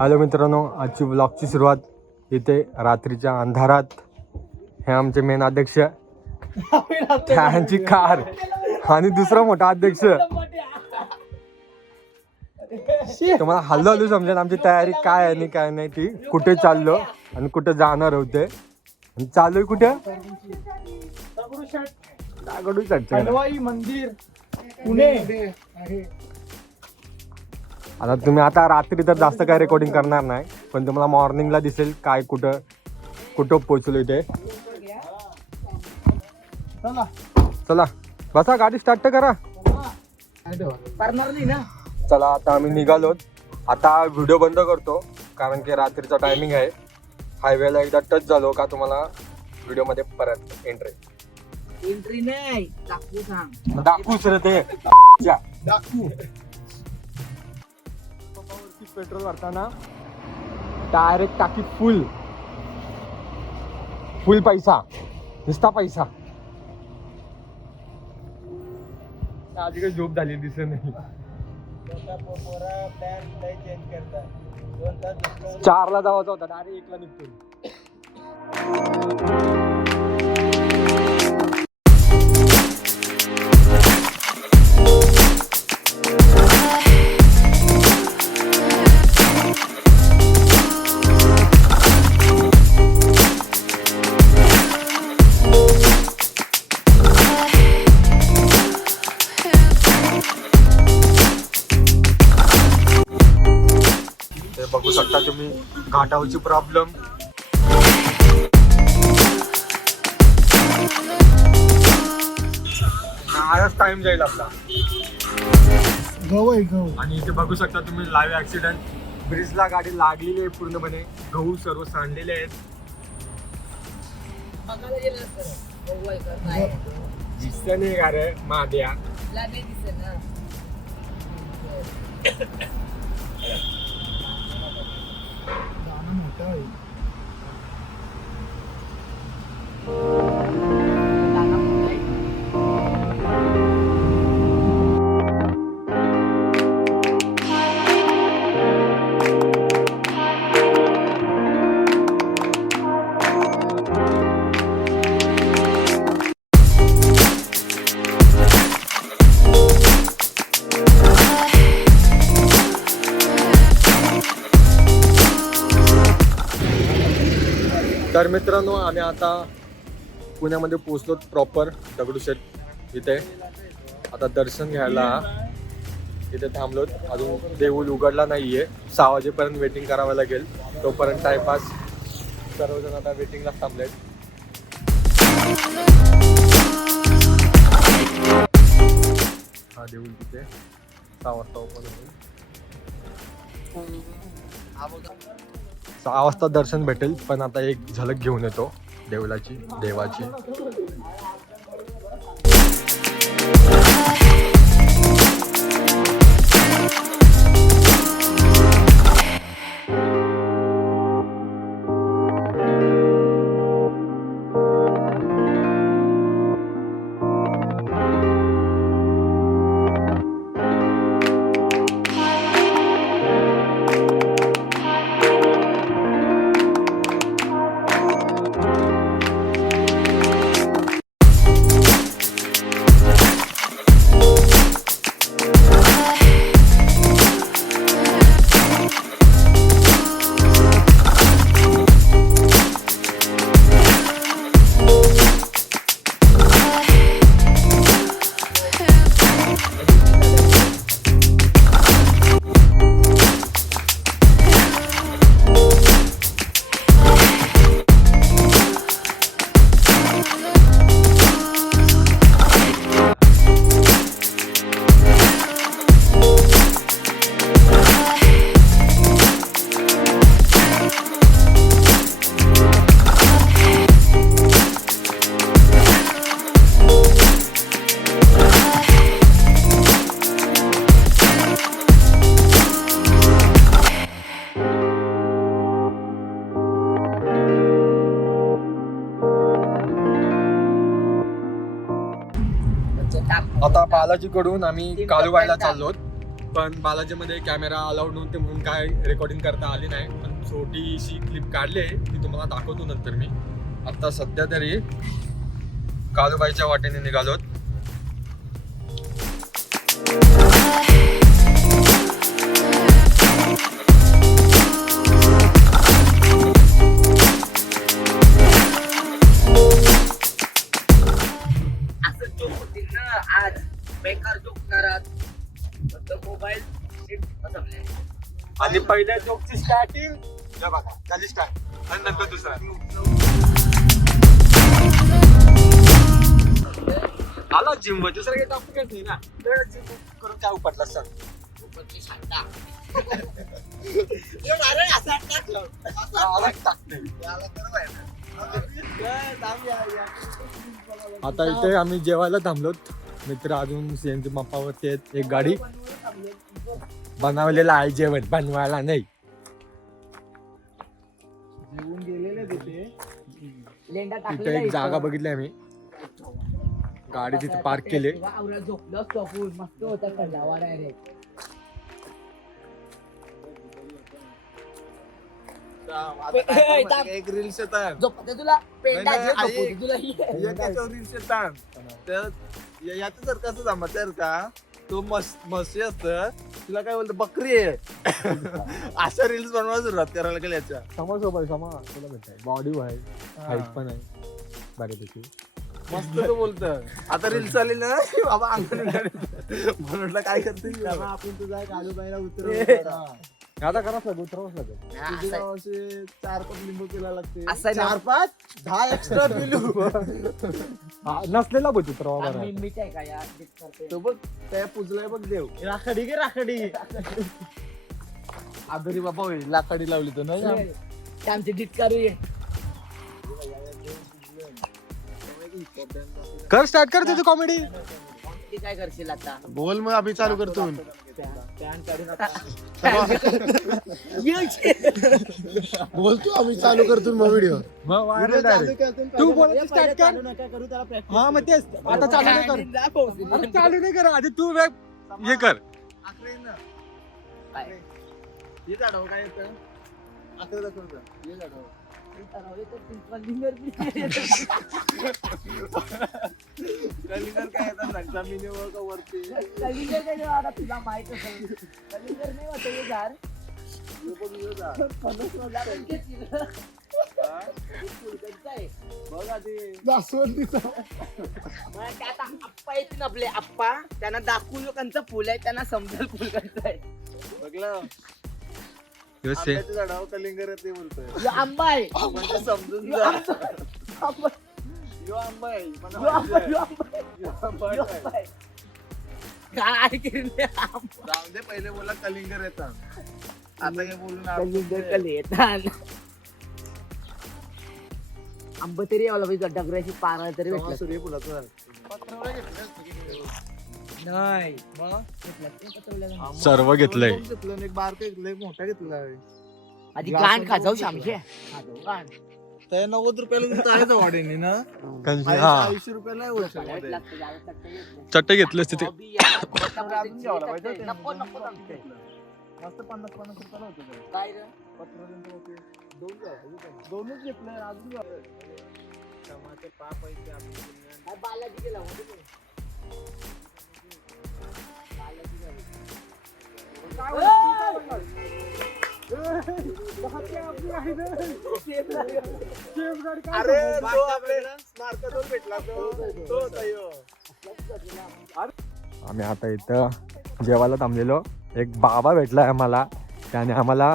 Hello मित्रांनो, आजची ब्लॉगची सुरुवात इथे रात्रीच्या अंधारात. हे आमचे मेन अध्यक्ष, त्यांची कार आणि दुसरा मोठा अध्यक्ष. तुम्हाला हल्लो हल्लो समजेल आमची तयारी काय आणि काय नाही, ती कुठे चाललो आणि कुठे जाणार होते आणि चाललोय कुठे हलवाई मंदिर पुणे. आता तुम्ही आता रात्री तर जास्त काय रेकॉर्डिंग करणार नाही, पण तुम्हाला मॉर्निंगला दिसेल काय कुठं कुठं पोहोचलो इथे. चला बसा, गाडी स्टार्ट करा. करणार नाही ना. चला आता आम्ही निघालोत. आता व्हिडिओ बंद करतो कारण की रात्रीचा टायमिंग आहे. हायवेला एकदा टच झालो का तुम्हाला व्हिडिओमध्ये परत एंट्री नाही, दाखवू सांग. दाखवूच रे ते दाखवू. पेट्रोल भरताना डायरेक्ट टाकी फुल फुल पैसा, नुसता पैसा. आधी काही झोप झाली दिसत नाही. 4ला जावायचा होता, डायरेक्ट 1ला निघतो. बघू शकता तुम्ही घाटावरची प्रॉब्लेम. आजच टाइम जाईल आपला. गहू आहे गहू. आणि इथे बघू शकता तुम्ही लाईव्ह ऍक्सिडेंट. ब्रिजला गाडी लागलेली आहे पूर्णपणे. गहू सर्व सांडलेले आहेत. दिसत नाही का रे माद्या. मोठा आहे. तर मित्रांनो, आम्ही आता पुण्यामध्ये पोहोचलो प्रॉपर दगडूशेठ इथे. आता दर्शन घ्यायला इथे थांबलोत. अजून देऊळ उघडला नाहीये. 6 वाजेपर्यंत वेटिंग करावं लागेल. तोपर्यंत टाइमपास. सर्वजण आता वेटिंगला थांबलेत. हा देऊळ तिथे 6 वाजता ओपन होईल. 6 वाजता दर्शन भेटेल. पण आता एक झलक घेऊन येतो देवळाची, देवाची. आता बालाजीकडून आम्ही कालूबाईला चाललो. पण बालाजीमध्ये कॅमेरा अलाउड नव्हते म्हणून काय रेकॉर्डिंग करता आली नाही. पण छोटीशी क्लिप काढली आहे ती तुम्हाला दाखवतो नंतर मी. आता सध्या तरी कालूबाईच्या वाटेने निघालोत. असं जोक होतील ना आज बेकार जोक करत फक्त मोबाईल आणि पहिल्या जोकची स्टार्टिंग बघा झाली स्टार्ट आणि नंतर दुसरा आला जिम मध्ये दुसरा काही टाकू नाही ना. तर जिम करून काय उपटला सर आता इथे आम्ही जेवायला थांबलोत. मित्र अजून सीएनजी मापावरती आहेत. एक गाडी बनवलेला आहे जेवण बनवायला नाही. जेवून गेलेले तिथे तिथे एक जागा बघितली आम्ही. गाडी तिथे पार्क केली. झोपलं असतो मस्त होता कल्लावा डायरेक्ट. एक रील्स येतात झोपते तुला पेंडा नाही, घे, आई. झोपवते तुला ही. याच्यावर रील्स येतात तर याचं जर कसं जमत का तो म्हशी असत तुला काय बोलतो बकरी आहे अशा रील्स बनवायला सुरुवात करायला लागेल याच्या समोर तुला भेटताय बॉडी आहे हाईट पण आहे बऱ्यापैकी. मस्त तो बोलत आता रील्स आली ना बाबा अंगण म्हणून काय करते आपण तुझा कालूबाईला उतरव. आता करावंच लागेल उतरावंच लागेल. तुझी गाव असे 4-5 लिंबू केला लागते असं नाही. 4-5 10 एक्स्ट्रा पिलू नसलेला बघ उतरावा बरं. मीठ आहे का यार मीठ करते. तो बघ त्या पुजलाय बघ देव राखडी घे राखडी. आदरी बाबा होईल लाकडी लावली तो नाही ते आमचे डिटकारू ये. कर स्टार्ट कर तुझी कॉमेडी. ते काय करशील आता. बोल मग आम्ही चालू करतो पॅन्ट काढून आता. बोलतो आम्ही चालू करतो मग व्हिडिओ तू बोलायचं स्टार्ट कर. हा मग तेच आता चालू नाही कर. अरे चालू नाही कर आधी तू हे कर. काय? हे झाडावर काय येतं 11 दाखवतं हे झाडावर कलिंगर काय येतात सांगता मी का वरती कलिंगर काय नाही आता तुला माहित असेल. कलिंगर नाही होत हे झाड. बघ आधी आता आप्पा येतील आपले आप्पा त्यांना दाखवू लोकांचं फुल आहे त्यांना समजेल फुल कसं आहे. बघलं आंब्याच्या झाडावर कलिंगर येते बोलतोय ह्यो आंबा आहे. म्हणजे समजून ह्यो जा आंबा. यो आंबा आहे मला ह्यो आंबा. माहिती ह्यो आहे. आंबा. यो आंबा ह्यो आहे. आंबा आहे. काय केले आंबा. जाऊ दे पहिले बोला कलिंगर येतात आता हे बोलून कलिंगर कले येतात. आंब तरी यावला पाहिजे डगऱ्याची पारा तरी भेटला. सूर्यफुलाचं नाही सर्व घेतलंय. घेतलं एक बारका घेतलं एक मोठा घेतलाय आधी गाण खाजाऊ शामशे. गाण. त्या 90 रुपयाला तुमचं आहे का वाढेनी ना हा 80 रुपयाला आहे वर्षामध्ये चट्टे घेतलेस तिथे. अजून घ्यावं पाहिजे नको नको नको. मस्त 50-50 रुपयाला होतं ते. काय रे पत्रावळ्यांचं होते. दोनच घेतलंय अजून घ्यावं. टमाटे पाप आहे ते आपली काय बालाजी गेला होता तुम्ही? बालाजी गेला. अरे तो आपल्याला स्मारकावर भेटला तो होता ह्यो. आम्ही आता इथं जेवायला थांबलेलो. एक बाबा भेटलाय आम्हाला. त्याने आम्हाला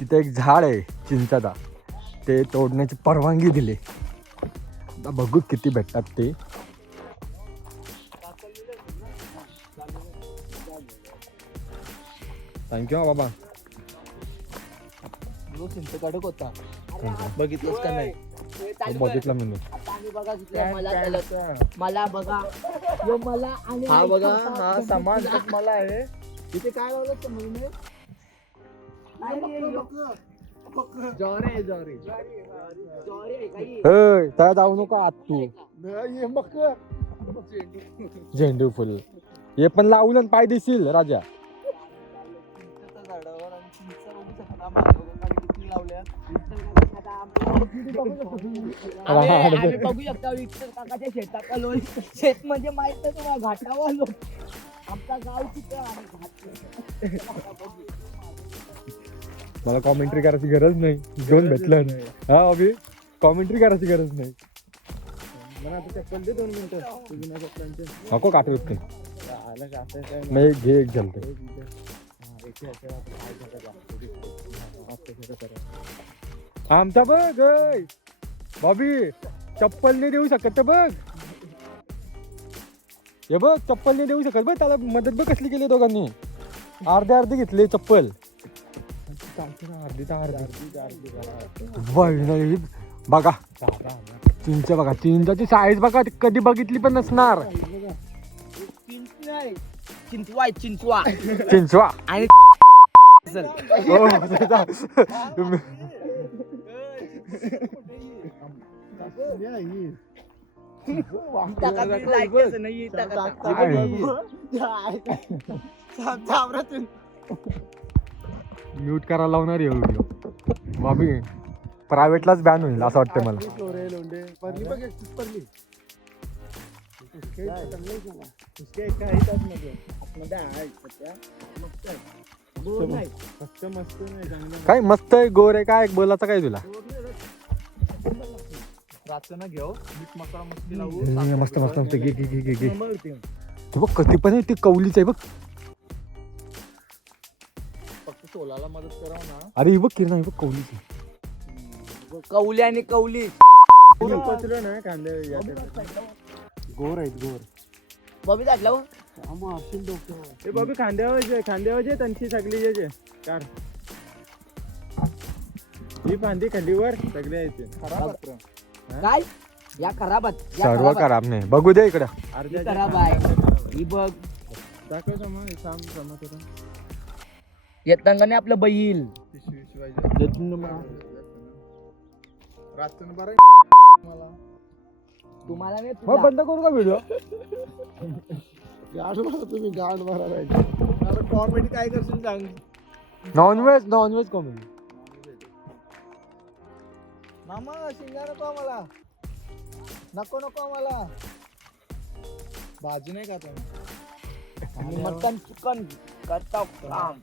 तिथे एक झाड आहे चिंचाचा ते तोडण्याची परवानगी दिली. आता बघू किती भेटतात ते. थँक्यू हा बाबा. जो चिंच कडक होता कोणता? बघितलंस का नाही तो बघितला मी. आता आम्ही बघा तिथे मला बघा यो मला आणि हा बघा आई हा समजा- सामान मला आहे इथे काय लावलं समजून ज्वारी आहे, ज्वारी. ज्वारी आहे काही. त्या जाऊ नको आत तू. ये मग झेंडू फुल हे पण लावलं पाय दिसील राजा. झाडावर आणि चिंच बघू शकता मागं किती लावल्यात. आम्ही बघू शकता विठ्ठल काकाच्या शेतात आलो. शेत म्हणजे माहित आहे तुम्हाला घाटावर आलो. आमचा गाव तिथं आणि घाट. मला कॉमेंट्री करायची गरज नाही, घेऊन भेटलं नाही. हा अभि, कॉमेंट्री करायची गरज नाही. मला आता चप्पल दे 2 मिनिटं. नको काटूत नाही. मी घे एक जलते. आमचा बघ बॉबी चप्पल नाही देऊ शकत बघ. हे बघ चप्पल नाही देऊ शकत बघ. त्याला मदत बघ कसली केली दोघांनी. अर्धे घेतले चप्पल. बघा चिंच, बघा चिंचाची साईज बघा, कधी बघितली पण नसणार. चिंचवा चिंचवा आणि हो, म्यूट करायला लावणार आहे व्हिडिओ. बाबी प्रायव्हेटलाच बॅन होईल असं वाटतं मला. काय मस्त आहे, गोर आहे, काय बोलायचं काय तुला. रातचं घेऊ मीठ मसाला मस्ती लावू. मस्त मस्त मस्त घे घे घे घे. तू बघ कधी पण ती कवलीच आहे बघ. फक्त सोलाला मदत करावं ना. अरे ही बघ किरण, ही बघ कवलीच आहे. कवली आणि कवली पचलं ना कांदे गोर आहेत गोर. बॉबी दाटला हे बाबी खांद्यावर त्यांची सगळी जे कार ही फांदी खंडीवर सगळे यायचे. काय या खराब सर्व खराब नाही. बघू दे इकडं. अर्ध्या खराब आहे ही बघ. दाखव मग साम जमा करून येतांगाने आपलं बैल रातचं बरं मला तुम्हाला नाही मग बंद करू का व्हिडिओ. गाड मारा तुम्ही गाड मारा राहायचं. कॉमेडी काय करशील सांग. Non veg comedy. मामा शिंगा नको आम्हाला. नको आम्हाला. भाजी नाही खात. मटन चिकन करता काम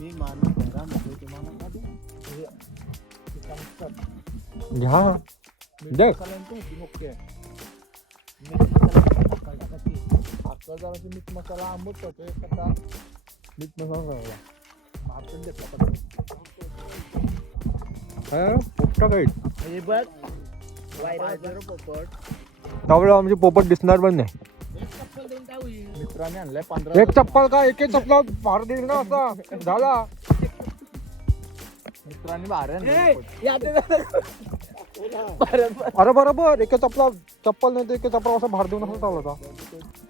मी मानून घरामध्ये तुम्हाला घ्या देख. मीठ मसाला आंबट होतो एखादा. मीठ मसाला आपण घेतला हे बघ पोपट त्यामुळे आमची पोपट दिसणार पण नाही. एक चप्पल देऊन काय होईल. मित्राने आणलाय 15. एक चप्पल का एक चप्पल फार देईल ना असा झाला. मित्रांनी बाहेर अरे बरोबर एक चप्पल नाही तर एक चप्पल असं भार देऊन असं चालू होता.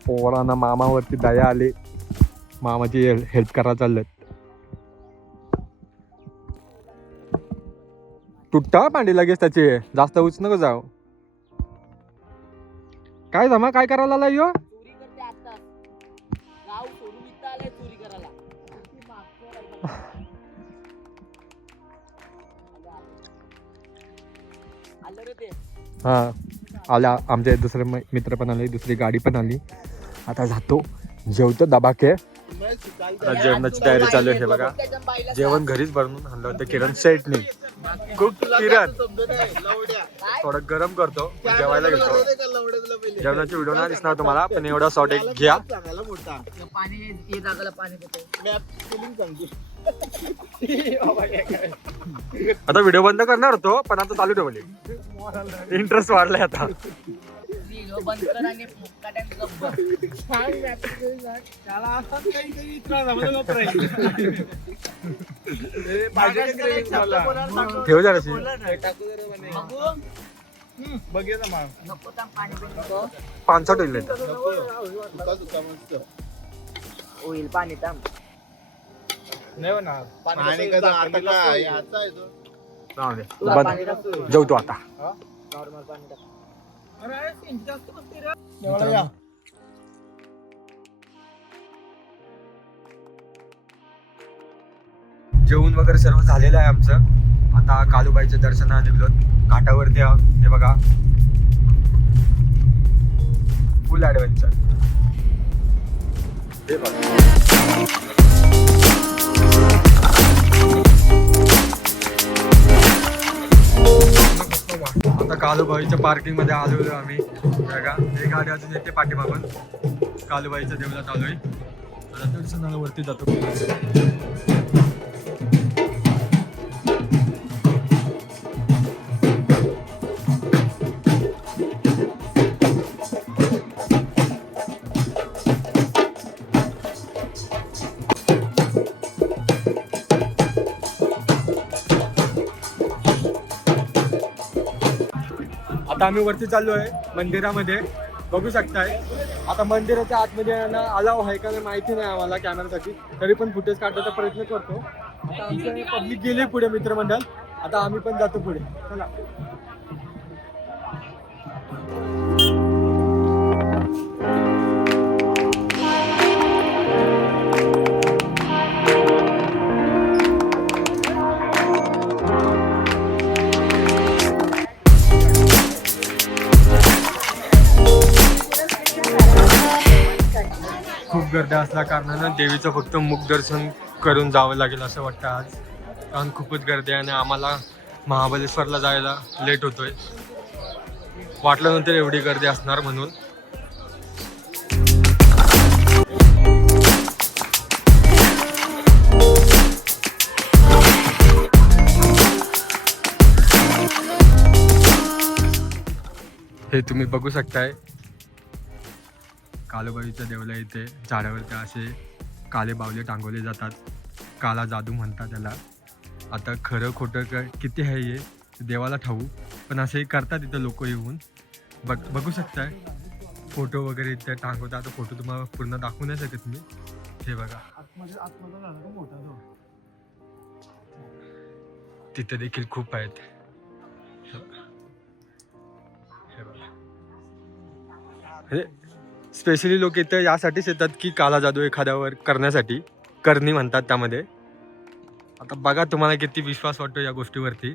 पोरांना मामावरती दया आली, मामाची हेल्प करायला चाललेत. तुटता पांडी लगेच त्याची, जास्त उच नको जाऊ. काय जमा काय करायला आला ह्यो. चोरी करते आता गाव सोडून इथं आलाय चोरी करायला. आलं रे ते. हा आला. आमचे दुसरे मित्र पण आले, दुसरी गाडी पण आली. आता जातो जेवतो दबाके. जेवणाची तयारी चालू आहे. बघा जेवण घरीच बनवून आणलं होतं किरण शेटनी. खूप किरण थोडं गरम करतो, जेवायला घेतो. जेवणाची व्हिडिओ नाही दिसणार तुम्हाला, पण एवढा शॉर्ट एक घ्या. पाणी हे जागाला पाणी देतो. आता व्हिडिओ बंद करणार होतो, पण आता चालू ठेवले. इंटरेस्ट वाढलाय आता. बंद कर आणि मुक्काट्यात गप्प. ठेव जरा बघितलं मग नको थांब, पाणी पण नको. 500 होईल होईल पाणी थांब. नाही होणार पाणी तुला पाणी टाकतो. जेवतो आता. नॉर्मल पाणी टाक. जास्त बसते रे. जेवण वगैरे सर्व झालेलं आहे आमचं. आता कालूबाईच्या दर्शनाला निघलो. घाटावरती आहोत. हे बघा, फुल ॲडव्हेंचर. हे बघा, आता कालूबाईच्या पार्किंग मध्ये आलेलो आम्ही. बघा, एक गाडी अजून येते पाठीमागून. कालूबाईच्या देवळात आलोय. आता दर्शनाला वरती जातो. आता आम्ही वरती चाललो आहे मंदिरामध्ये. बघू शकताय. आता मंदिराच्या आतमध्ये अलाव आहे का नाही माहिती नाही आम्हाला कॅमेरासाठी, तरी पण फुटेज काढण्याचा प्रयत्न करतो. आता आमचे पब्लिक गेले पुढे, मित्रमंडळ. आता आम्ही पण जातो पुढे. चला. खूप गर्दी असल्या कारणानं देवीचं फक्त मुख दर्शन करून जावं लागेल असं वाटतं आज. कारण खूपच गर्दी आहे आणि आम्हाला महाबलेश्वरला जायला लेट होतोय. वाटलं नंतर एवढी गर्दी असणार म्हणून. हे तुम्ही बघू शकताय. कालूबाईच्या देवला इथे झाडावरती असे काले बावले टांगवले जातात. काला जादू म्हणतात त्याला. आता खरं खोटं किती आहे हे देवाला ठाऊ, पण असे करतात इथं लोक येऊन. बघू शकताय फोटो वगैरे इथे टांगवतात. आता फोटो तुम्हाला पूर्ण दाखवू नाही शकत मी. हे बघा, तिथे देखील खूप आहेत. हे बघा, स्पेशली लोक इथं यासाठीच येतात की काला जादू एखाद्यावर करण्यासाठी. करणी म्हणतात त्यामध्ये. आता बघा तुम्हाला किती विश्वास वाटतो या गोष्टीवरती.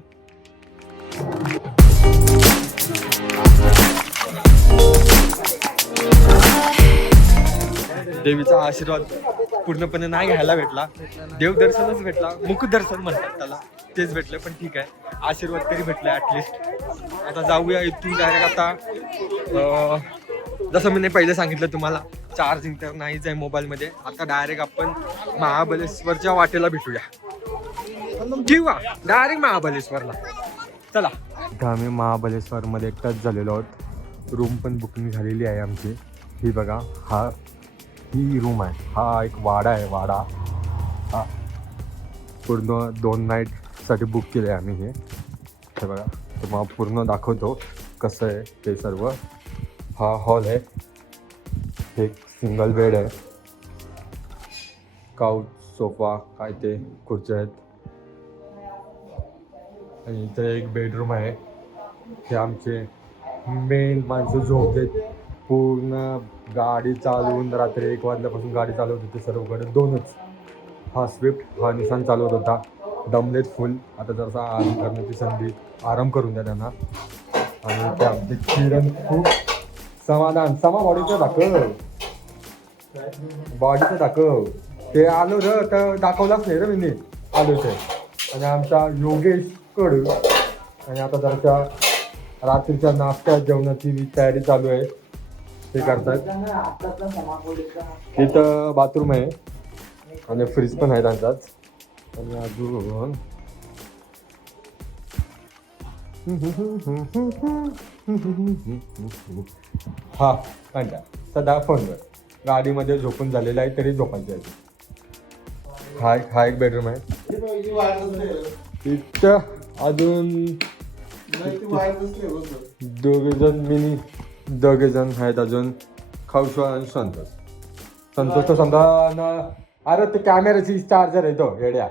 देवीचा आशीर्वाद पूर्णपणे नाही घ्यायला भेटला. देवदर्शनच भेटला, मुखदर्शन म्हणतात त्याला, तेच भेटलं. पण ठीक आहे, आशीर्वाद तरी भेटला ॲटलिस्ट. आता जाऊया इथून डायरेक्ट. आता जसं मी पहिले सांगितलं तुम्हाला, चार्जिंग तर नाहीच आहे मोबाईलमध्ये. आता डायरेक्ट आपण महाबलेश्वरच्या वाटेला भेटूया किंवा डायरेक्ट महाबलेश्वरला. चला. इथं आम्ही महाबलेश्वरमध्ये टच झालेलो आहोत. रूम पण बुकिंग झालेली आहे आमची. ही बघा, ही रूम आहे. हा एक वाडा आहे. वाडा हा पूर्ण 2 नाईटसाठी बुक केलं आहे आम्ही. हे बघा, तुम्हाला पूर्ण दाखवतो कसं आहे ते सर्व. हा हॉल आहे. एक सिंगल बेड आहे. काउच, सोफा, काय ते खुर्च्या आहेत. आणि इथे एक बेडरूम आहे. हे आमचे मेन माणसं झोपलेत. पूर्ण गाडी चालवून रात्री 1 वाजल्यापासून गाडी चालवत होते सर्वकडे. 2च. हा स्विफ्ट, हा निशान चालवत होता. दमलेत फुल. आता जरासा आराम करण्याची संधी, आराम करून द्या त्यांना. आणि ते आमचे किरण खूप समाधान. बॉडीचं दाखव, बॉडीचं दाखव. ते आलो र तर दाखवलाच नाही रे मी आलो ते. आणि आमचा योगेश कडू. आणि आता जराच्या रात्रीच्या नाश्त्या जेवणाची तयारी चालू आहे. ते करतात. इथं बाथरूम आहे आणि फ्रीज पण आहे त्यांचाच. आणि अजून हा कंटा सदा फोनवर. गाडीमध्ये झोपून झालेला आहे तरी झोपायचं आहे. हा एक बेडरूम आहे. इथं अजून दोघे जण आहेत अजून. खाऊश्वर आणि संतोष. संतोष तर समजा, अरे ते कॅमेराची चार्जर आहे तो येड्या.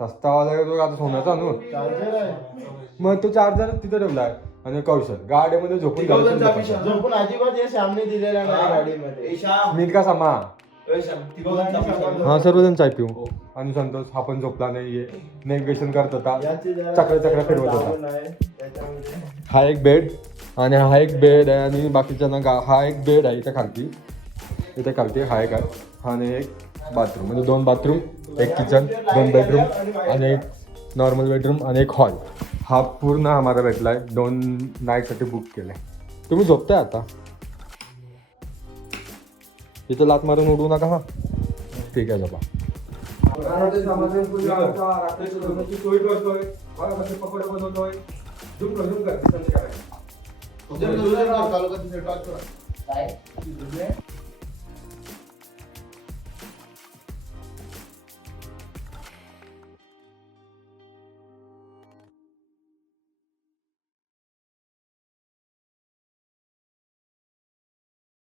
सस्तावाला आता सोन्याचा आणू. मग तो चार्जर तिथे ठेवला आहे. आणि कौशल गाडीमध्ये झोपून अजिबात सामने दिलेला नाही गाडीमध्ये. नीट का सामा हा सर्वजण चाय पिऊ. आणि संतोष हा पण झोपला नाहीये, नेविगेशन करत होता, चक्र फिरवत होता. हा एक बेड आणि हा एक बेड आहे आणि बाकीच्यांना हा एक बेड आहे इथे खालती हा एक आहे आणि एक बाथरूम, म्हणजे 2 बाथरूम, एक किचन, 2 बेडरूम आणि एक नॉर्मल बेडरूम आणि एक हॉल. हा पूर्ण आम्हाला भेटलाय. 2 नाईटसाठी बुक केलंय. तुम्ही झोपताय आता इथं लात मारून उडू नका. हा ठीक आहे झोपा. सोय करतोय, पकोडे बनवतोय, काय